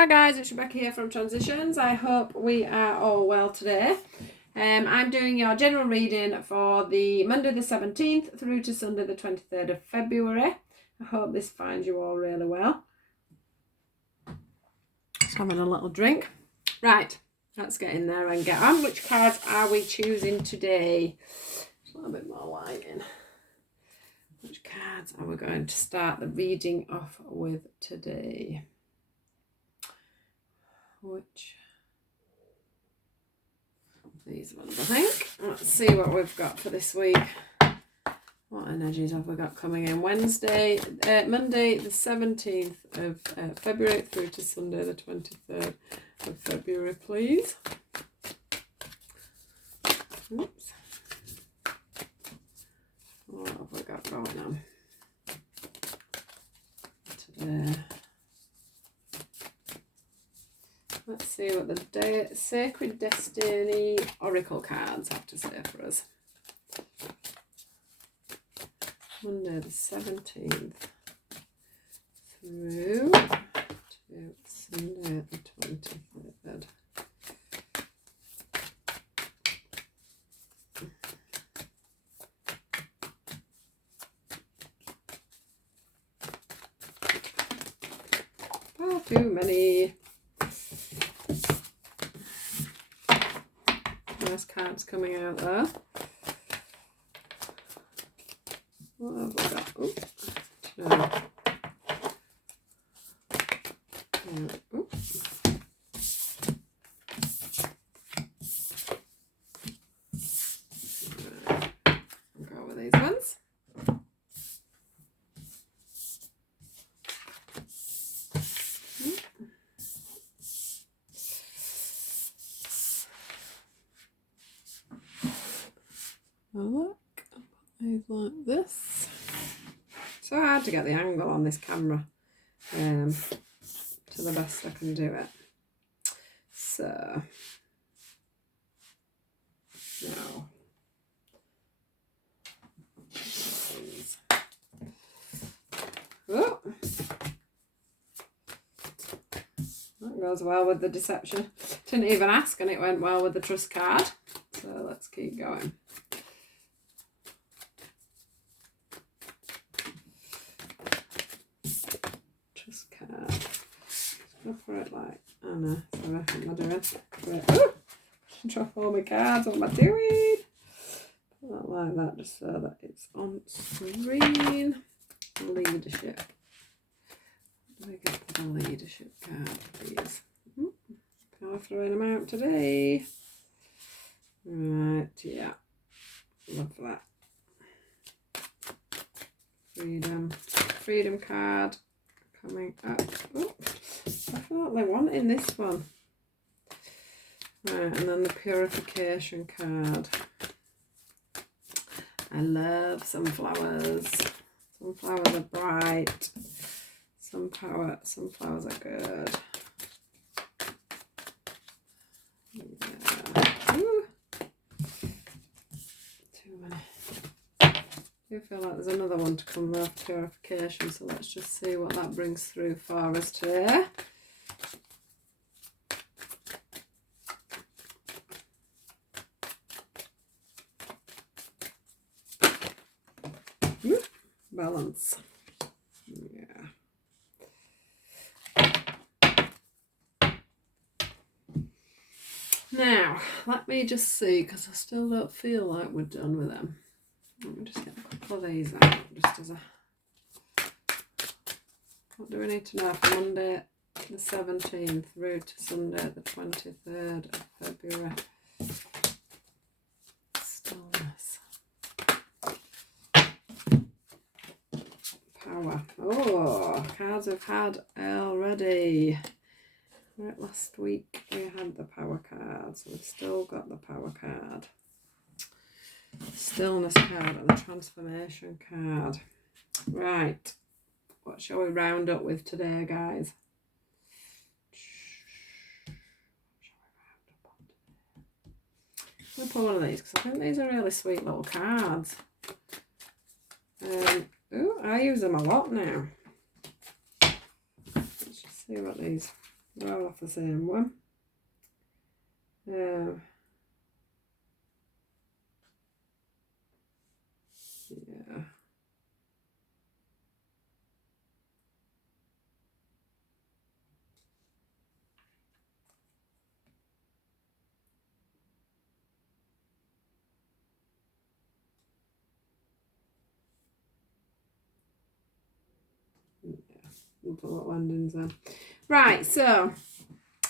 Hi guys, it's Rebecca here from Transitions. I hope we are all well today. I'm doing your general reading for the Monday the 17th through to Sunday the 23rd of February. I hope this finds you all really well. Just having a little drink. Right, let's get in there and get on. Which cards are we choosing today? Just a little bit more lighting. Which cards are we going to start the reading off with today? These ones, I think. Let's see what we've got for this week. What energies have we got coming in? Monday the 17th of February through to Sunday the 23rd of February, please. Oops. What have we got going on today? Let's see what the Sacred Destiny Oracle cards have to say for us. Monday the 17th through to Sunday the 23rd. Far too many. Nice cards coming out there. What have we got? Oh, no. Oh. I'll go with these ones. Look, these like this. So hard to get the angle on this camera to the best I can do it. So now oh, that goes well with the deception. Didn't even ask and it went well with the trust card. So let's keep going. Trust card. Just go for it like, oh no, sorry, what am I doing? Oh, drop all my cards, what am I doing? Put that like that just so that it's on screen. Leadership. What do we get for the leadership card, please? Can I throw them out today? Right, yeah. Love that. Freedom card coming up. Oh, I thought they wanted this one. Right, and then the purification card. I love sunflowers. Sunflowers are bright. Sunflowers are good. Yeah. Ooh. Too many. I do feel like there's another one to come though, purification, so let's just see what that brings through for us today. Balance. Yeah. Now, let me just see, because I still don't feel like we're done with them. Let me just get a couple of these out, just as a... What do we need to know for Monday the 17th through to Sunday the 23rd of February? Stillness. Power. Oh, cards we've had already. Right, last week we had the power card, so we've still got the power card. Stillness card and the transformation card. Right, what shall we round up with today, guys? I'll pull one of these because I think these are really sweet little cards. Ooh, I use them a lot now. Let's just see what these They're all off the same one. Yeah. Double landings then. Right, so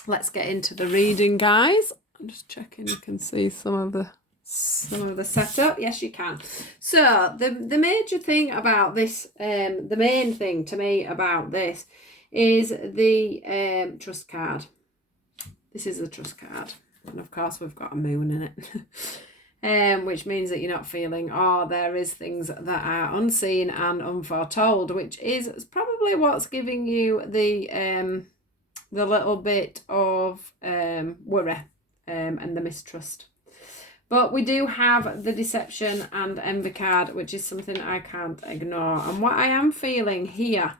let's get into the reading, guys. I'm just checking you can see some of the setup. Yes, you can. So the major thing about this, the main thing to me about this is the trust card. This is the trust card, and of course we've got a moon in it. Which means that you're not feeling, there is things that are unseen and unforetold, which is probably what's giving you the little bit of worry and the mistrust. But we do have the deception and envy card, which is something I can't ignore. And what I am feeling here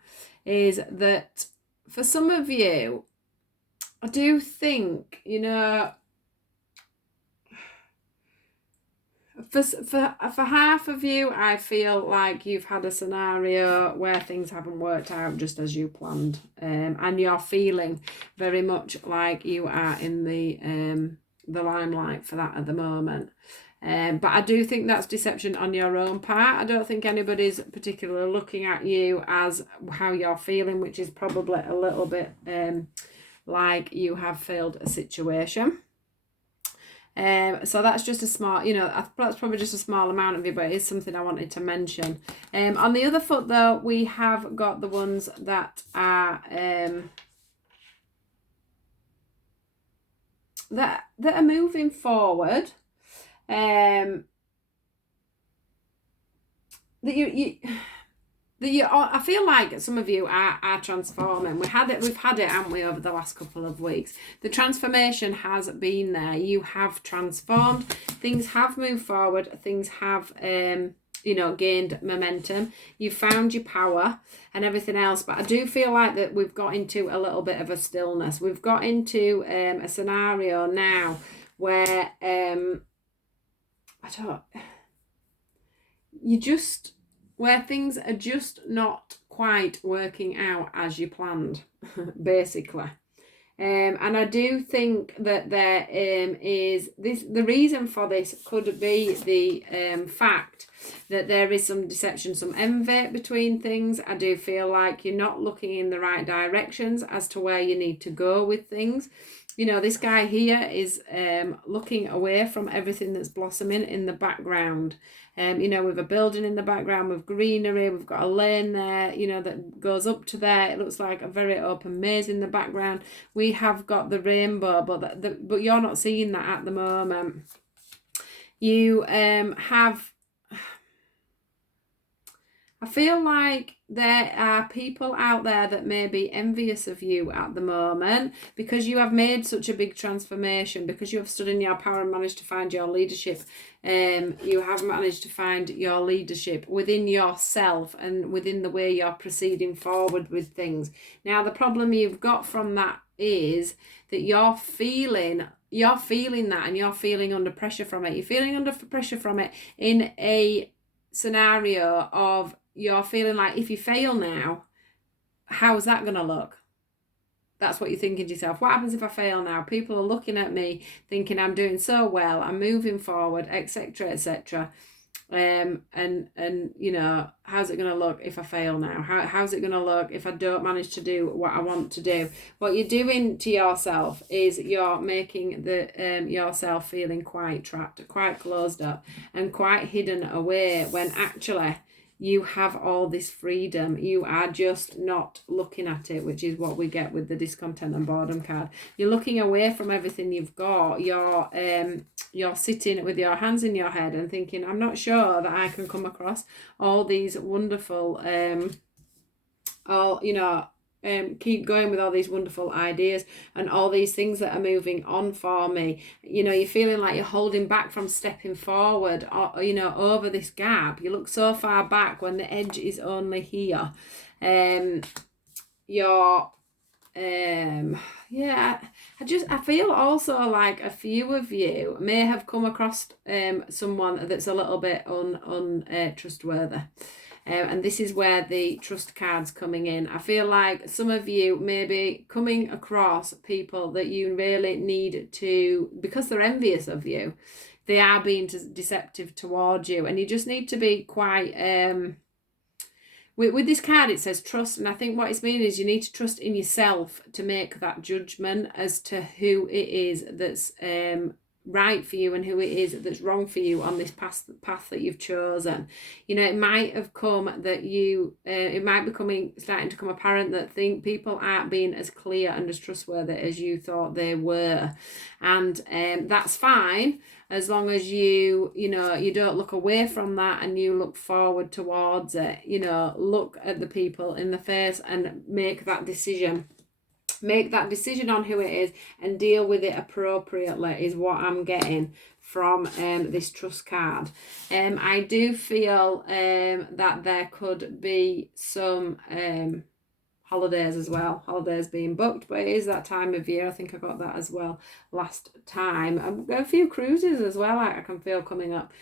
is that for some of you, I do think, for half of you, I feel like you've had a scenario where things haven't worked out just as you planned, and you're feeling very much like you are in the limelight for that at the moment. But I do think that's deception on your own part. I don't think anybody's particularly looking at you as how you're feeling, which is probably a little bit like you have failed a situation. So that's just a small, that's probably just a small amount of you, but it is something I wanted to mention. On the other foot, though, we have got the ones that are that are moving forward. That I feel like some of you are transforming. We've had it, haven't we, over the last couple of weeks? The transformation has been there. You have transformed. Things have moved forward. Things have, gained momentum. You found your power and everything else. But I do feel like that we've got into a little bit of a stillness. We've got into a scenario now where where things are just not quite working out as you planned, basically. And I do think that there is this. The reason for this could be the fact that there is some deception, some envy between things. I do feel like you're not looking in the right directions as to where you need to go with things. This guy here is looking away from everything that's blossoming in the background. With a building in the background, with greenery, we've got a lane there, that goes up to there. It looks like a very open maze in the background. We have got the rainbow, but you're not seeing that at the moment. You have... I feel like there are people out there that may be envious of you at the moment because you have made such a big transformation, because you have stood in your power and managed to find your leadership. You have managed to find your leadership within yourself and within the way you're proceeding forward with things. Now, the problem you've got from that is that you're feeling that, and you're feeling under pressure from it. You're feeling under pressure from it in a scenario of you're feeling like, if you fail now, how's that going to look? That's what you're thinking to yourself. What happens if I fail now? People are looking at me thinking I'm doing so well, I'm moving forward, etc., etc. And how's it going to look if I fail now? How's it going to look if I don't manage to do what I want to do? What you're doing to yourself is you're making yourself feeling quite trapped, quite closed up, and quite hidden away, when actually you have all this freedom. You are just not looking at it, which is what we get with the discontent and boredom card. You're looking away from everything you've got. You're sitting with your hands in your head and thinking, I'm not sure that I can come across all these wonderful, keep going with all these wonderful ideas and all these things that are moving on for me. You're feeling like you're holding back from stepping forward, over this gap. You look so far back when the edge is only here. You're yeah, I feel also like a few of you may have come across someone that's a little bit untrustworthy. And this is where the trust card's coming in. I feel like some of you may be coming across people that you really need to, because they're envious of you, they are being deceptive towards you, and you just need to be quite with this card. It says trust, and I think what it's meaning is you need to trust in yourself to make that judgment as to who it is that's right for you and who it is that's wrong for you on this path that you've chosen. You know, it might have come that you it might be starting to come apparent that people aren't being as clear and as trustworthy as you thought they were, and that's fine, as long as you don't look away from that and you look forward towards it. You know, look at the people in the face and make that decision. Make that decision on who it is and deal with it appropriately is what I'm getting from this trust card. I do feel that there could be some holidays as well. Holidays being booked, but it is that time of year. I think I got that as well last time. I've got a few cruises as well I can feel coming up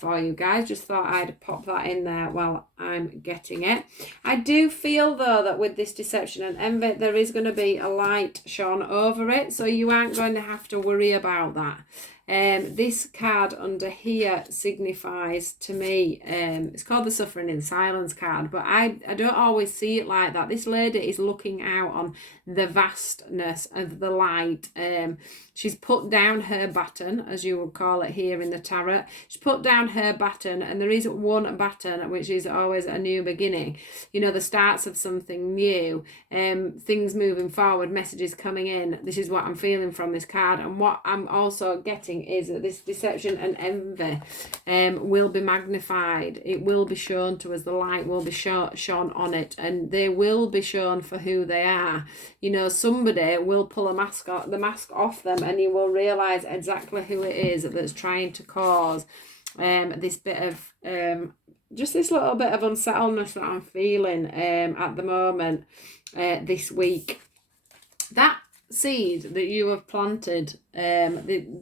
for you guys. Just thought I'd pop that in there while I'm getting it. I do feel though that with this deception and envy, there is going to be a light shone over it, so you aren't going to have to worry about that. This card under here signifies to me, it's called the Suffering in Silence card, but I don't always see it like that. This lady is looking out on the vastness of the light. She's put down her baton, as you would call it here in the tarot. She's put down her baton, and there is one baton, which is always a new beginning. You know, the starts of something new, things moving forward, messages coming in. This is what I'm feeling from this card. And what I'm also getting is that this deception and envy will be magnified. It will be shown to us. The light will be shone on it, and they will be shown for who they are. You know, somebody will pull the mask off them, and you will realise exactly who it is that's trying to cause this bit of just this little bit of unsettledness that I'm feeling at the moment this week. That seed that you have planted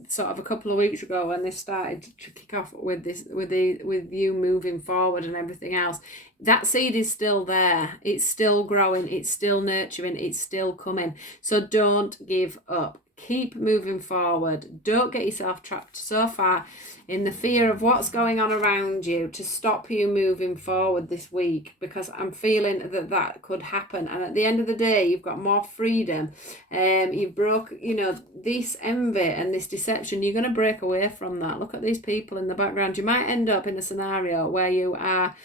sort of a couple of weeks ago when this started to kick off with you moving forward and everything else, that seed is still there. It's still growing, it's still nurturing, it's still coming. So don't give up. Keep moving forward. Don't get yourself trapped so far in the fear of what's going on around you to stop you moving forward this week, because I'm feeling that could happen. And at the end of the day, you've got more freedom. You've broke, this envy and this deception. You're going to break away from that. Look at these people in the background. You might end up in a scenario where you are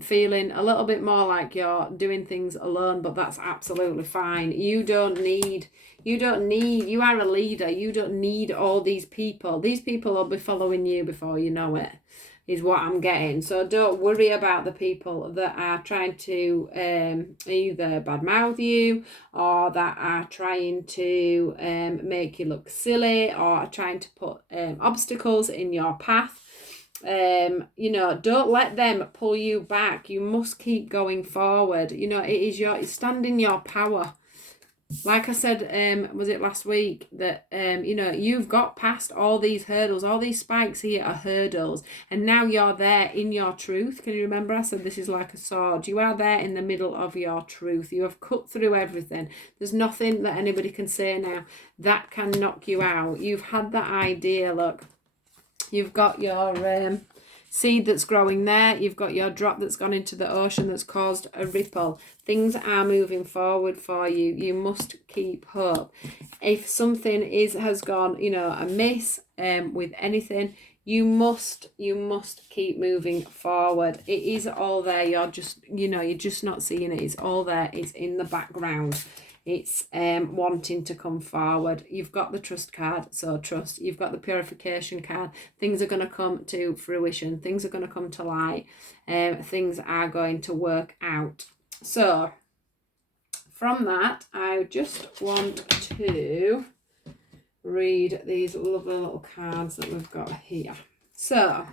feeling a little bit more like you're doing things alone, but that's absolutely fine. You are a leader. You don't need all these people. These people will be following you before you know it, is what I'm getting. So don't worry about the people that are trying to either badmouth you, or that are trying to make you look silly, or are trying to put obstacles in your path. Don't let them pull you back. You must keep going forward. It is stand in your power. Like I said, was it last week that you've got past all these hurdles. All these spikes here are hurdles, and now you're there in your truth. Can you remember I said this is like a sword? You are there in the middle of your truth. You have cut through everything. There's nothing that anybody can say now that can knock you out. You've had that idea. Look, you've got your seed that's growing there. You've got your drop that's gone into the ocean that's caused a ripple. Things are moving forward for you. You must keep hope. If something has gone, amiss with anything, you must keep moving forward. It is all there. You're just not seeing it. It's all there. It's in the background. It's wanting to come forward. You've got the trust card, so trust. You've got the purification card. Things are going to come to fruition. Things are going to come to light. Things are going to work out. So from that, I just want to read these lovely little cards that we've got here. So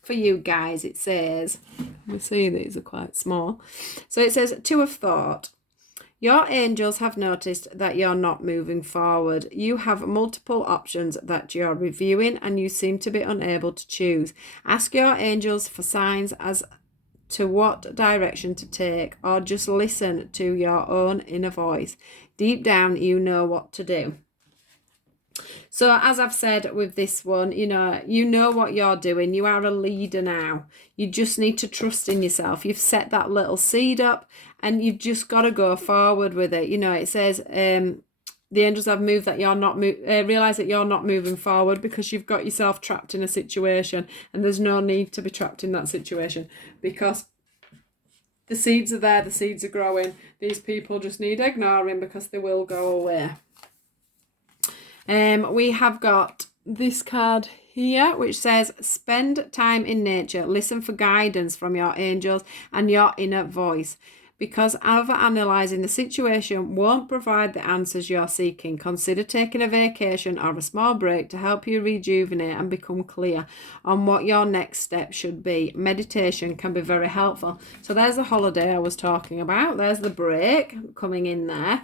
for you guys, it says, we see these are quite small. So it says, Two of Thought. Your angels have noticed that you're not moving forward. You have multiple options that you're reviewing and you seem to be unable to choose. Ask your angels for signs as to what direction to take, or just listen to your own inner voice. Deep down, you know what to do. So as I've said with this one, you know what you're doing. You are a leader now. You just need to trust in yourself. You've set that little seed up and you've just got to go forward with it. It says the angels have moved that you're not realize that you're not moving forward because you've got yourself trapped in a situation, and there's no need to be trapped in that situation because the seeds are there, the seeds are growing. These people just need ignoring because they will go away. We have got this card here which says spend time in nature, listen for guidance from your angels and your inner voice, because overanalyzing the situation won't provide the answers you're seeking. Consider taking a vacation or a small break to help you rejuvenate and become clear on what your next step should be. Meditation can be very helpful. So there's the holiday I was talking about. There's the break coming in there.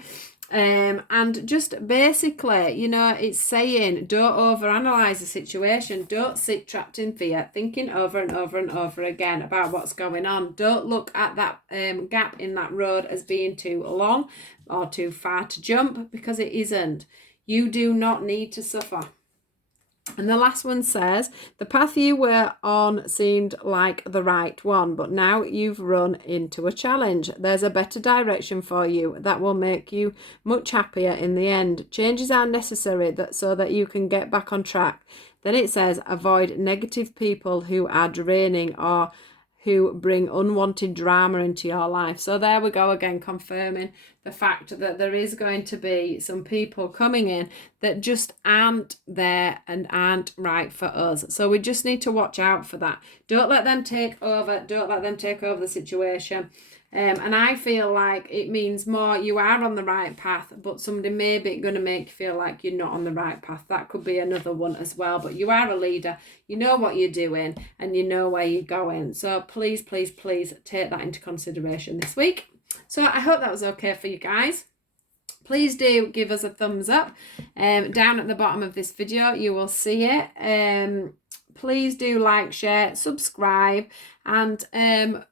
And just basically, it's saying don't overanalyze the situation. Don't sit trapped in fear, thinking over and over and over again about what's going on. Don't look at that gap in that road as being too long or too far to jump, because it isn't. You do not need to suffer. And the last one says, the path you were on seemed like the right one, but now you've run into a challenge. There's a better direction for you that will make you much happier in the end. Changes are necessary so that you can get back on track. Then it says, avoid negative people who are draining or who bring unwanted drama into your life. So there we go again, confirming the fact that there is going to be some people coming in that just aren't there and aren't right for us. So we just need to watch out for that. Don't let them take over. Don't let them take over the situation. And I feel like it means more you are on the right path, but somebody may be going to make you feel like you're not on the right path. That could be another one as well. But you are a leader. You know what you're doing and you know where you're going. So please, please, please take that into consideration this week. So I hope that was okay for you guys. Please do give us a thumbs up. Down at the bottom of this video, you will see it. Please do like, share, subscribe, and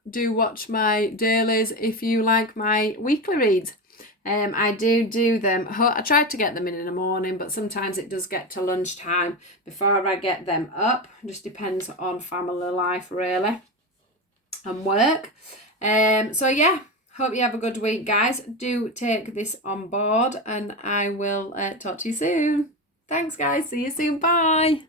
do watch my dailies if you like my weekly reads. I do them. I try to get them in the morning, but sometimes it does get to lunchtime before I get them up. It just depends on family life, really, and work. So yeah, hope you have a good week, guys. Do take this on board, and I will talk to you soon. Thanks, guys. See you soon. Bye.